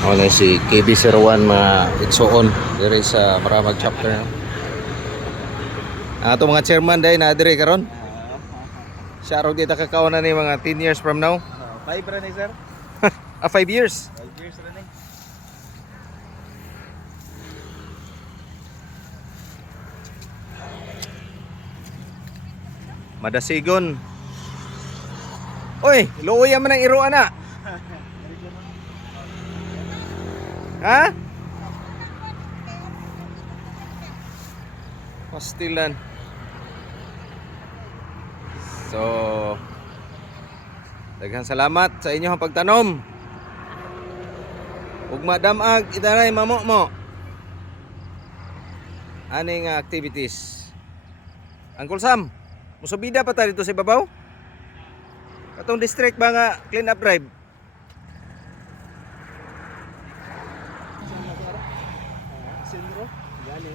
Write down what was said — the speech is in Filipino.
Wala si KB01 mga itsoon diri sa Maramag chapter. Ato mga chairman dai na diri karon. Siya ro kita kakawanan ni mga 10 years from now. 5 ra ni sir. 5 years. 5 years ra ni. Madasigon. Oy, luoy man ang iro ana. Ha? Pastilan. So, daghang salamat sa inyong pagtanom. Ug madamag itanay mamo mo. Ani nga activities. Uncle Sam, musubida pa ta dito sa ibabaw? Katong district ba nga clean up drive? Sindro. Gani.